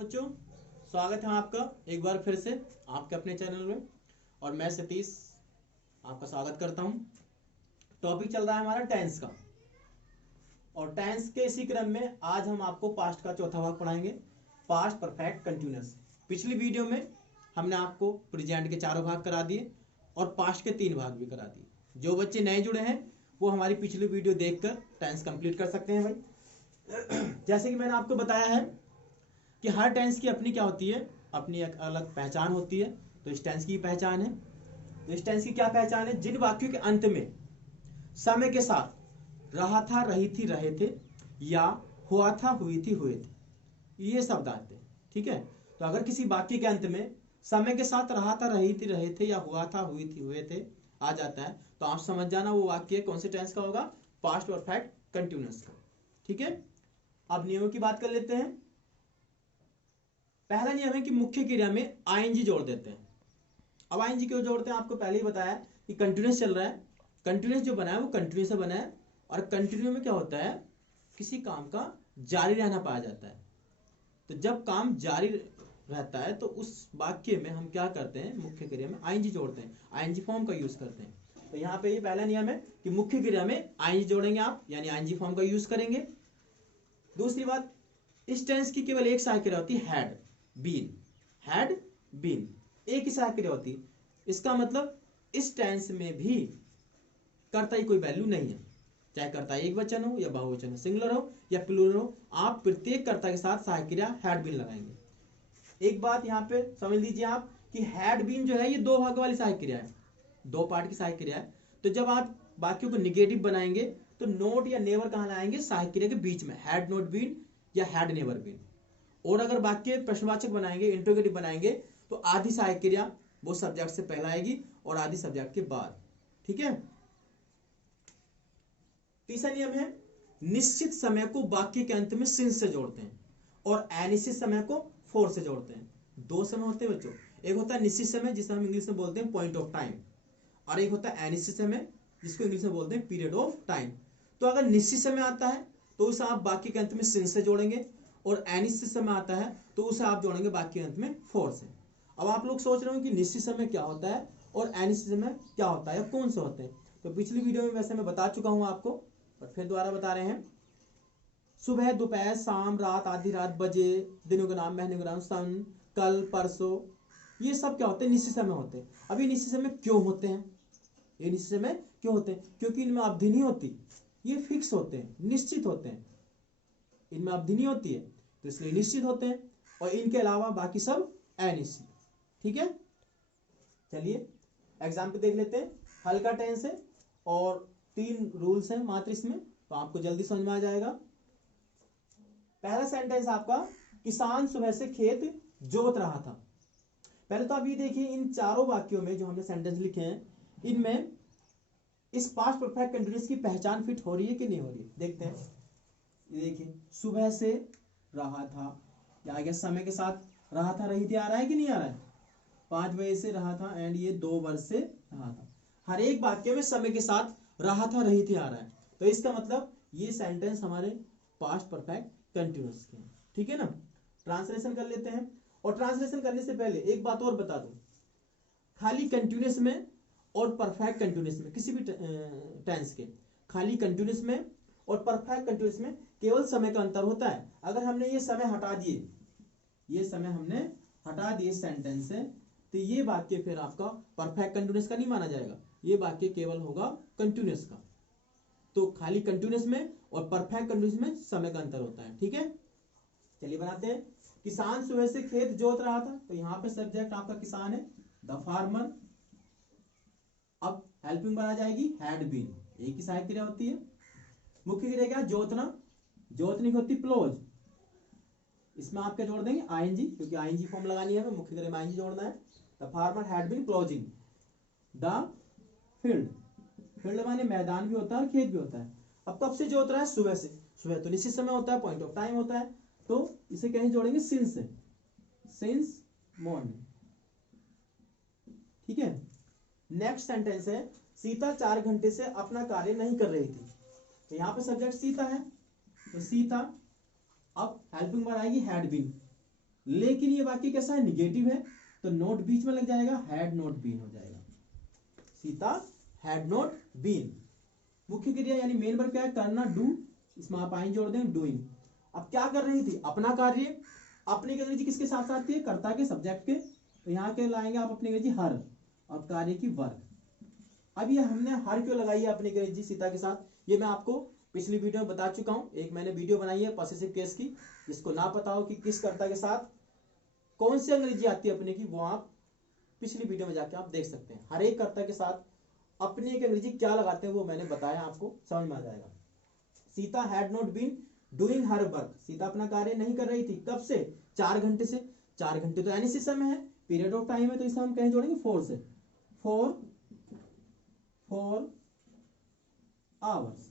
बच्चों, स्वागत है आपका एक बार फिर से आपके अपने चैनल में। और मैं सतीश आपका स्वागत करता हूं। टॉपिक चल रहा है हमारा टेंस का, और टेंस के इसी क्रम में आज हम आपको पास्ट का चौथा भाग पढ़ाएंगे, पास्ट परफेक्ट कंटिन्यूअस। पिछली वीडियो में हमने आपको प्रेजेंट के चारों भाग करा दिए और पास्ट के 3 भाग भी करा दिए। जो बच्चे नए जुड़े हैं वो हमारी पिछली वीडियो देखकर टेंस कंप्लीट कर सकते हैं भाई। जैसे कि मैंने आपको बताया है कि हर टेंस की अपनी क्या होती है, अपनी एक अलग पहचान होती है। तो इस टेंस की पहचान है, तो इस टेंस की क्या पहचान है? जिन वाक्यों के अंत में समय के साथ रहा था, रही थी, रहे थे, या हुआ था, हुई थी, हुए थे, ये शब्द आते हैं। ठीक है, तो अगर किसी वाक्य के अंत में समय के साथ रहा था, रही थी, रहे थे, या हुआ था, हुई थी, हुए थे आ जाता है, तो आप समझ जाना वो वाक्य कौन से टेंस का होगा, पास्ट परफेक्ट कंटिन्यूअस का। ठीक है, अब नियमों की बात कर लेते हैं। पहला नियम है कि मुख्य क्रिया में आईएनजी जोड़ देते हैं। अब आईएनजी क्यों जोड़ते हैं, आपको पहले ही बताया कि कंटिन्यूअस चल रहा है। कंटिन्यूअस जो बना है वो कंटिन्यूअस से बना है, और कंटिन्यू में क्या होता है, किसी काम का जारी रहना पाया जाता है। तो जब काम जारी रहता है तो उस वाक्य में हम क्या करते हैं, मुख्य क्रिया में आईएनजी जोड़ते हैं, आईएनजी फॉर्म का यूज करते हैं। तो यहाँ पे ये पहला नियम है कि मुख्य क्रिया में आईएनजी जोड़ेंगे आप, यानी आईएनजी फॉर्म का यूज करेंगे। दूसरी बात, इस टेंस की केवल एक सहायक क्रिया होती है, हैड बीन। हैड बीन एक ही सहायक क्रिया होती है। इसका मतलब इस टेंस में भी कर्ता की कोई वैल्यू नहीं है, चाहे कर्ता एक वचन हो या बहुवचन हो, सिंगुलर हो या प्लूरल हो, आप प्रत्येक कर्ता के साथ सहायक क्रिया हैड बीन लगाएंगे। एक बात यहाँ पे समझ लीजिए आप कि हैड बीन जो है ये 2 भाग वाली सहायक क्रिया है, 2 पार्ट की सहायक क्रिया है। तो जब आप वाक्यों को निगेटिव बनाएंगे तो नोट या नेवर कहाँ लाएंगे, सहायक क्रिया के बीच में, हैड नॉट बीन या हैड नेवर बीन। और अगर वाक्य प्रश्नवाचक बनाएंगे, इंट्रोगेटिव बनाएंगे, तो आधी सहायक क्रिया वो सब्जेक्ट से पहले आएगी और आधी सब्जेक्ट के बाद। ठीक है। तीसरा नियम है, निश्चित समय को वाक्य के अंत में सिंस से जोड़ते हैं और अनिश्चित समय को फॉर से जोड़ते हैं। 2 समय होते हैं बच्चों, एक होता है निश्चित समय जिसे हम इंग्लिश में बोलते हैं पॉइंट ऑफ टाइम, और एक होता है अनिश्चित समय जिसको इंग्लिश में बोलते हैं पीरियड ऑफ टाइम। तो अगर निश्चित समय आता है तो उसे आप वाक्य के अंत में सिंस से जोड़ेंगे, और अनिश्चित समय आता है तो उसे आप जोड़ेंगे वाक्य के अंत में फॉर से। अब आप लोग सोच रहे हो कि निश्चित समय क्या होता है और अनिश्चित समय क्या होता है, कौन से होते हैं? तो पिछली वीडियो में वैसे मैं बता चुका हूं आपको, और फिर दोबारा बता रहे हैं। सुबह, दोपहर, शाम, रात, आधी रात, बजे, दिनों का नाम, महीने का नाम, सन, कल, परसों, ये सब क्या होते हैं, निश्चित समय होते हैं। अब ये निश्चित समय क्यों होते हैं, ये निश्चित समय क्यों होते हैं? क्योंकि इनमें अवधि नहीं होती, ये फिक्स होते हैं, निश्चित होते हैं। इनमें अवधि नहीं होती है तो इसलिए निश्चित होते हैं, और इनके अलावा बाकी सब अनिश्चित। ठीक है, चलिए एग्जाम्पल देख लेते हैं। हल्का टेंस है और 3 रूल्स हैं मात्र इसमें, तो आपको जल्दी समझ में आ जाएगा। पहला सेंटेंस आपका, किसान सुबह से खेत जोत रहा था। पहले तो आप ये देखिए, इन चारों वाक्यों में जो हमने सेंटेंस लिखे हैं, इनमें इस पास्ट परफेक्ट कंटीन्यूअस की पहचान फिट हो रही है कि नहीं हो रही है, देखते हैं। ये देखिए, सुबह से रहा था, या आगे समय के साथ रहा था, रही थी आ रहा है कि नहीं आ रहा है? 5 बजे से रहा था, एंड ये 2 वर्ष से रहा था। हर एक वाक्य में समय के साथ रहा था, रही थी आ रहा है, तो इसका मतलब ये सेंटेंस हमारे पास्ट परफेक्ट कंटीन्यूअस के हैं। ठीक है ना। ट्रांसलेशन कर लेते हैं, और ट्रांसलेशन करने से पहले एक बात और बता दूं, खाली कंटीन्यूअस में और परफेक्ट कंटीन्यूअस में, किसी भी टेंस के खाली कंटीन्यूअस में और परफेक्ट कंटीन्यूअस में केवल समय का अंतर होता है। अगर हमने ये समय हटा दिए, ये समय हमने हटा दिए सेंटेंस से, तो ये वाक्य फिर आपका परफेक्ट कंटीन्यूअस का नहीं माना जाएगा, ये वाक्य केवल होगा कंटीन्यूअस का। तो खाली कंटीन्यूअस में और परफेक्ट कंटीन्यूअस में समय का अंतर होता है। ठीक है, चलिए बनाते हैं। किसान सुबह से खेत जोत रहा था, तो यहां पे सब्जेक्ट आपका किसान है, द फार्मर। अब हेल्पिंग बना जाएगी हैड बीन, एक ही सहायक क्रिया होती है। मुख्य क्रिया क्या, जोतना, जोतनी की होती प्लोज। इसमें आप क्या जोड़ देंगे, आईएनजी, क्योंकि आईएनजी फॉर्म लगानी है, मुख्य क्रिया में आईएनजी जोड़ना है। The farmer had been ploughing the field. Field माने मैदान भी होता है और खेत भी होता है। अब कब से जोत रहा है, सुबह से। सुबह तो निश्चित समय होता है, पॉइंट ऑफ टाइम होता है, तो इसे कहीं जोड़ेंगे सिंस से, सिंस मॉर्निंग। ठीक है। नेक्स्ट सेंटेंस है, सीता 4 घंटे से अपना कार्य नहीं कर रही थी। तो यहां पे सब्जेक्ट सीता है, तो सीता। अब हेल्पिंग बनाएगी हैड बीन, लेकिन ये वाक्य कैसा है, निगेटिव है, तो नॉट बीच में लग जाएगा, हैड नॉट बीन हो जाएगा। Sita had not been. मुख्य क्रिया यानी मेन वर्ब क्या है, करना, डू, इसमें आप आई जोड़ दें, डूइंग। अब क्या कर रही थी, अपना कार्य। अपनी अंग्रेजी किसके साथ आती है, कर्ता के, सब्जेक्ट के, तो यहाँ के लाएंगे आप अपनी अंग्रेजी हर, और कार्य की वर्क। अब ये हमने हर क्यों लगाई है अपनी अंग्रेजी सीता के साथ, ये मैं आपको पिछली वीडियो में बता चुका हूं। एक मैंने वीडियो बनाई है पॉसेसिव केस की, जिसको ना पता हो कि किस कर्ता के साथ कौन सी अंग्रेजी आती है अपने की, वो आप पिछली वीडियो में जाके आप देख सकते हैं। हर एक कर्ता के साथ अपनी एक अंग्रेजी क्या लगाते हैं वो मैंने बताया, आपको समझ में आ जाएगा। Sita had not been doing her work. Sita अपना कार्य नहीं कर रही थी, कब से, 4 घंटे से। 4 घंटे तो एनी समय है, पीरियड ऑफ टाइम है, तो इसे हम कहीं जोड़ेंगे 4 से, 4 आवर्स।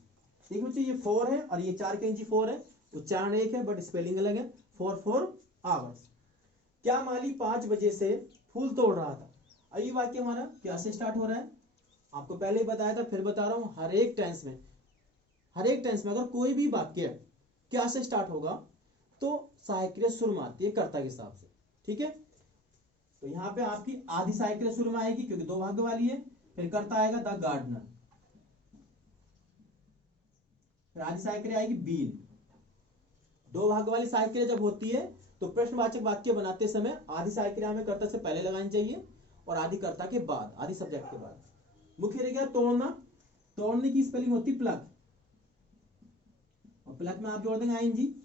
देखिए बच्चों ये 4 है और ये 4 के इंची 4 है, उच्चारण एक है बट स्पेलिंग अलग है। 4 आवर्स। क्या माली 5 बजे से फूल तोड़ रहा था। अब ये वाक्य हमारा क्या से स्टार्ट हो रहा है, आपको पहले ही बताया था, फिर बता रहा हूं। हर एक टेंस में अगर कोई भी वाक्य क्या से स्टार्ट होगा तो सहायक क्रिया शुरू में आती है कर्ता के हिसाब से, ठीक है। तो यहाँ पे आपकी आधी सहायक क्रिया शुरू में आएगी क्योंकि 2 भाग वाली है, फिर कर्ता आएगा द गार्डनर, फिर आधी सहायक क्रिया आएगी बीन। 2 भाग वाली सहायक क्रिया जब होती है तो प्रश्नवाचक वाक्य बनाते समय आधी सहायक क्रिया में कर्ता से पहले लगानी चाहिए और आधी कर्ता के बाद, आधी सब्जेक्ट के बाद। मुख्य रह गया तोड़ना। तोड़ने की स्पेलिंग होती प्लग, और प्लग में आप जोड़ देंगे आईएनजी।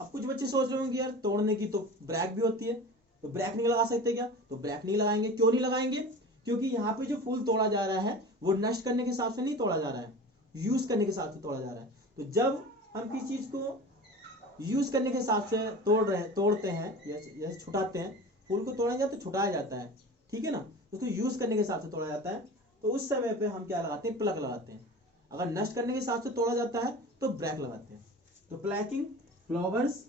अब कुछ बच्चे सोच रहे होंगे यार तोड़ने की तो ब्रेक भी होती है, तो ब्रेक नहीं लगा सकते क्या, तो ब्रेक नहीं लगाएंगे। क्यों नहीं लगाएंगे, क्योंकि यहाँ पे जो फूल तोड़ा जा रहा है वो नष्ट करने के हिसाब से नहीं तोड़ा जा रहा है, यूज करने के हिसाब से तोड़ा जा रहा है। तो जब हम किसी चीज को यूज करने के हिसाब से तोड़ते हैं या छुटाते हैं, फूल को तोड़ेंगे तो छुटाया जाता है, ठीक है ना, उसको यूज करने के हिसाब से तोड़ा जाता है, तो उस समय पे हम क्या लगाते हैं, प्लग लगाते हैं। अगर नष्ट करने के हिसाब से तोड़ा जाता है तो ब्रेक लगाते हैं। तो प्लैकिंग फ्लावर्स।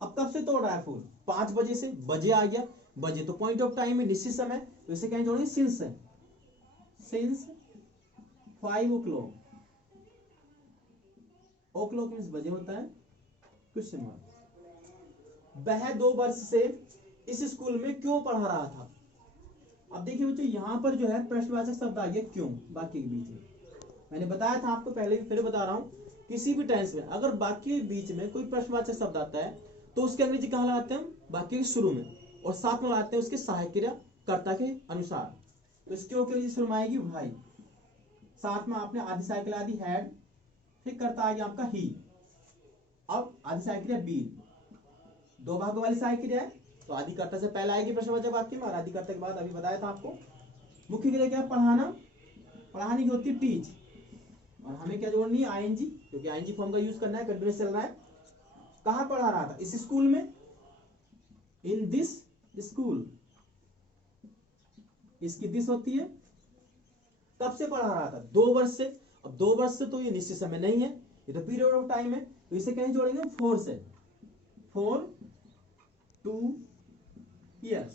अब कब से तोड़ रहा है फूल, 5 बजे से। बजे आ गया, बजे तो पॉइंट ऑफ टाइम है, निश्चित समय, तो इसे कहीं जोड़ेंगे सिंस है, सिंस 5 o'clock। o'clock मींस बजे होता है, क्वेश्चन मार्क। वह 2 वर्ष से इस स्कूल में क्यों पढ़ा रहा था। अब देखिए बच्चों यहां पर जो है प्रश्नवाचक शब्द आ गया क्यों, वाक्य के बीच में। मैंने बताया था आपको पहले, फिर बता रहा हूं, किसी भी टेंस में अगर वाक्य के बीच में कोई प्रश्नवाचक शब्द आता है तो उसके अंग्रेजी कहां लगाते हैं हम, वाक्य के शुरू में, और साथ में लगाते हैं उसके सहायक क्रिया कर्ता के अनुसार। तो इसके अंग्रेजी शुरू में आएगी भाई, साथ में आपने आधी सहायक क्रिया आदि हैड, फिर कर्ता आ गया आपका ही। अब आधी सहायक क्रिया बीन, 2 भागों वाली सहायक क्रिया है, तो आदि कर्ता से पहले आएगी प्रश्नवाचक वाक्य में और आदि कर्ता के बाद, अभी बताया था आपको। मुख्य क्रिया क्या है, पढ़ाना। पढ़ाने की होती है टीच, और हमें क्या जोड़नी है, आईएनजी, क्योंकि आईएनजी फॉर्म का यूज करना है, कंटिन्यूअस चल रहा है। कहां पढ़ा रहा था, इस स्कूल में, इन दिस स्कूल, इसकी दिस होती है। कब से पढ़ा रहा था, 2 वर्ष से। अब 2 वर्ष से तो ये निश्चित समय नहीं है, ये तो पीरियड ऑफ टाइम है, तो इसे कहीं जोड़ेंगे 4 से, 4 2 years,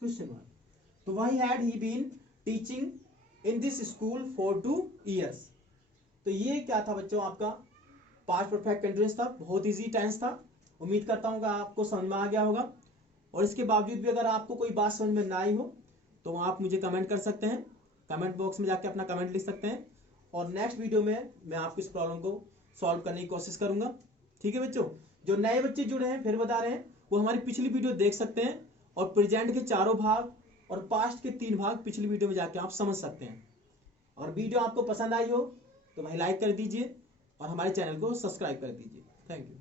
क्वेश्चन मार्क। तो why had he been teaching in this school for 2 years। तो ये क्या था बच्चों, आपका पास्ट परफेक्ट कंटीन्यूअस था, बहुत इजी टेंस था। उम्मीद करता हूँ कि आपको समझ में आ गया होगा। और इसके बावजूद भी अगर आपको कोई बात समझ में ना आई हो तो आप मुझे कमेंट कर सकते हैं, कमेंट बॉक्स में जाके अपना कमेंट लिख सकते हैं, और नेक्स्ट वीडियो में मैं आपकी इस प्रॉब्लम को सॉल्व करने की कोशिश करूंगा, ठीक है बच्चों। जो नए बच्चे जुड़े हैं फिर बता रहे हैं, वो हमारी पिछली वीडियो देख सकते हैं, और प्रेजेंट के 4 भाग और पास्ट के 3 भाग पिछली वीडियो में जाके आप समझ सकते हैं। और वीडियो आपको पसंद आई हो तो भाई लाइक कर दीजिए और हमारे चैनल को सब्सक्राइब कर दीजिए। Thank you.